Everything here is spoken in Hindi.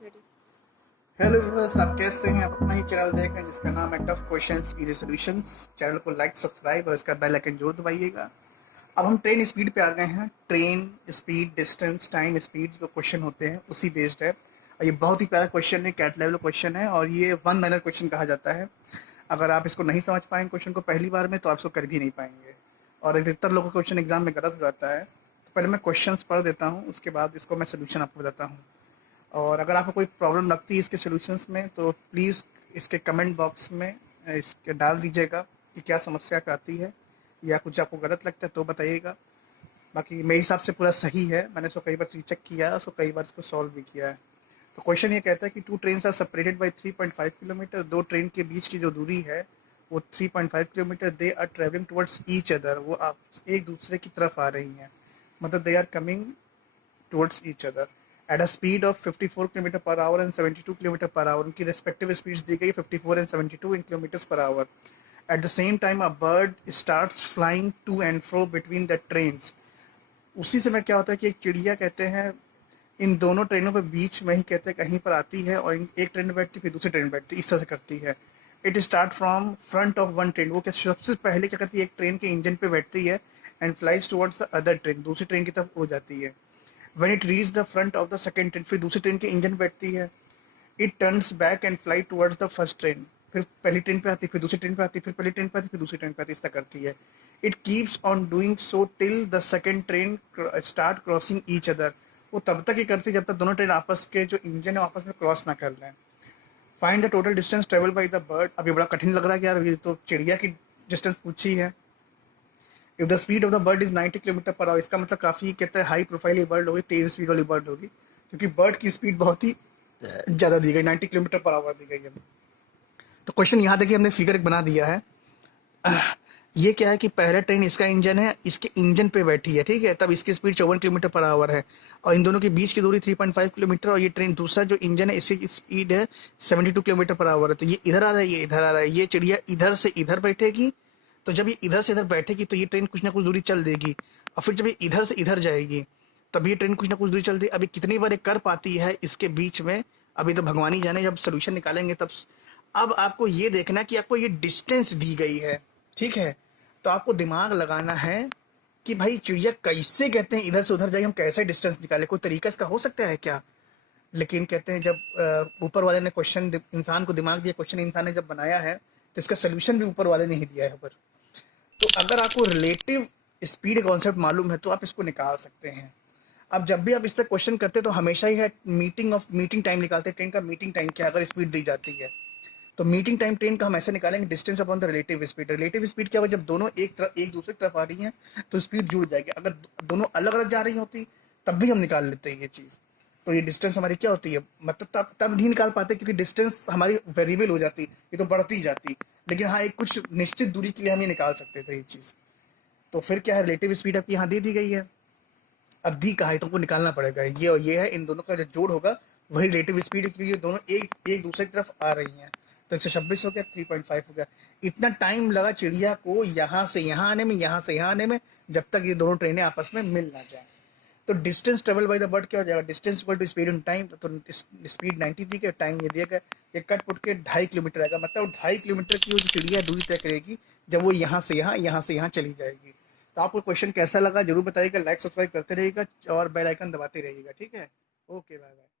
रेडी। हेलो व्यूअर्स, आप कैसे हैं? आप अपना ही चैनल देख रहे हैं जिसका नाम है tough questions easy solutions. Channel को लाइक सब्सक्राइब और इसका बेल आइकन जरूर दबाइएगा। अब हम ट्रेन स्पीड पे आ गए हैं। Train speed, distance, time, speed जो क्वेश्चन होते हैं उसी बेस्ड है। और ये बहुत ही प्यारा क्वेश्चन है, कैट लेवल क्वेश्चन है और ये वन लाइनर क्वेश्चन कहा जाता है। अगर आप इसको नहीं समझ पाएंगे क्वेश्चन को पहली बार में तो आप इसको कर भी नहीं पाएंगे और अधिकतर लोगों का क्वेश्चन एग्जाम में गलत हो जाता है। तो पहले मैं क्वेश्चन पढ़ देता हूँ, उसके बाद इसको मैं सोल्यूशन आपको बताता हूँ। और अगर आपको कोई प्रॉब्लम लगती है इसके सॉल्यूशंस में तो प्लीज़ इसके कमेंट बॉक्स में इसके डाल दीजिएगा कि क्या समस्या का आती है या कुछ आपको गलत लगता है तो बताइएगा। बाकी मेरे हिसाब से पूरा सही है, मैंने इसको कई बार रीचेक किया है, उसको कई बार इसको सॉल्व भी किया है। तो क्वेश्चन ये कहता है कि two train are separated by 3.5 kilometre. दो ट्रेन के बीच की जो दूरी है वो 3.5 kilometre. They are travelling towards each other, वो आप एक दूसरे की तरफ आ रही हैं, मतलब they are coming towards each other at a speed of 54 km per hour and 72 km per hour। उनकी respective speeds दी गई 54 and 72 in kilometers per hour। At the same time a bird starts flying to and fro between the trains। उसी समय क्या होता है कि एक चिड़िया कहते हैं इन दोनों ट्रेनों के बीच में ही कहते हैं कहीं पर आती है और एक ट्रेन में बैठती है फिर दूसरी ट्रेन में बैठती है, इस तरह से करती है। It start from front of one train, वो क्या सबसे पहले क्या करती है एक ट्रेन के इंजन पे बैठती है and flies towards the other train, दूसरी ट्रेन की तरफ हो जाती है। When it reaches the front of the second train, फिर दूसरी ट्रेन के इंजन बैठती है। It turns back and fly towards the first train। फिर पहली ट्रेन पे आती है, फिर दूसरी ट्रेन पे आती है, फिर पहली ट्रेन पे आती है, फिर दूसरी ट्रेन पे आती है, इस तरह करती है। It keeps on doing so till the second train start crossing each other। वो तब तक ही करती है जब तक दोनों ट्रेन आपस के जो इंजन है आपस में क्रॉस ना कर लें। Find the total distance travel by the bird. अभी बड़ा कठिन लग रहा है कि यार ये तो चिड़िया की डिस्टेंस पूछी है। If the speed of the bird is 90 kilometre per hour, इसका मतलब काफी कहते हैं हाई प्रोफाइल बर्ड होगी, तेज स्पीड वाली बर्ड होगी, क्योंकि बर्ड की स्पीड बहुत ही ज्यादा दी गई, 90 किलोमीटर पर आवर दी गई है। तो क्वेश्चन यहाँ देखिए हमने फिगर एक बना दिया है। ये क्या है कि पहला ट्रेन इसका इंजन है, इसके इंजन पे बैठी है, ठीक है, तब इसकी स्पीड 54 किलोमीटर पर आवर है और इन दोनों के बीच की दूरी 3.5 किलोमीटर। और ये ट्रेन दूसरा जो इंजन है इसकी स्पीड है 72 किलोमीटर पर आवर है। तो ये इधर आ रहा है, ये इधर आ रहा है, ये चिड़िया इधर से इधर बैठेगी। तो जब ये इधर से इधर बैठेगी तो ये ट्रेन कुछ ना कुछ दूरी चल देगी और फिर जब ये इधर से इधर जाएगी तब ये ट्रेन कुछ ना कुछ दूरी चल देगी। अभी कितनी बार ये कर पाती है इसके बीच में, अभी तो भगवान ही जाने, जब सोल्यूशन निकालेंगे तब। अब आपको ये देखना कि आपको ये डिस्टेंस दी गई है, ठीक है, तो आपको दिमाग लगाना है कि भाई चिड़िया कैसे कहते हैं इधर से उधर जाएगी, हम कैसे डिस्टेंस निकाले, कोई तरीका इसका हो सकता है क्या? लेकिन कहते हैं जब ऊपर वाले ने क्वेश्चन इंसान को दिमाग दिया, क्वेश्चन इंसान ने जब बनाया है तो इसका सोल्यूशन भी ऊपर वाले ने ही दिया है ऊपर। तो अगर आपको रिलेटिव स्पीड कॉन्सेप्ट मालूम है तो आप इसको निकाल सकते हैं। अब जब भी आप इस तरह क्वेश्चन करते हैं तो हमेशा ही है मीटिंग टाइम निकालते हैं, ट्रेन का मीटिंग टाइम क्या है अगर स्पीड दी जाती है। तो मीटिंग टाइम ट्रेन का हम ऐसे निकालेंगे distance upon the relative speed. Relative speed क्या होगा, जब दोनों एक दूसरे की तरफ आ रही हैं तो स्पीड जुड़ जाएगी। अगर दोनों अलग अलग जा रही होती तब भी हम निकाल लेते हैं ये चीज़। तो ये डिस्टेंस हमारी क्या होती है, मतलब तब नहीं निकाल पाते क्योंकि डिस्टेंस हमारी वेरिएबल हो जाती, ये तो बढ़ती जाती। लेकिन हाँ एक कुछ निश्चित दूरी के लिए हम ये निकाल सकते थे ये चीज़। तो फिर क्या है, रिलेटिव स्पीड आपकी यहाँ दे दी गई है। अब दी कहा है तुमको निकालना पड़ेगा, ये और ये है, इन दोनों का जो जोड़ होगा वही रिलेटिव स्पीड है, क्योंकि ये दोनों एक एक दूसरे की तरफ आ रही हैं। तो 126 हो गया, 3.5 हो गया। इतना टाइम लगा चिड़िया को यहाँ से यहाँ आने में, यहाँ से यहाँ आने में, जब तक ये दोनों ट्रेनें आपस में मिल ना जाए। तो distance travel by the bird क्या हो जाएगा, distance equal to speed in time. तो स्पीड 90 दी गई, टाइम ये दिया गया, ये कट पुट के 2.5 किलोमीटर आएगा। मतलब 2.5 किलोमीटर की वो चिड़िया दूरी तय करेगी जब वो यहाँ से यहाँ चली जाएगी। तो आपको क्वेश्चन कैसा लगा जरूर बताइएगा, लाइक सब्सक्राइब करते रहिएगा और बेल आइकन दबाते रहिएगा, ठीक है। Okay, bye bye.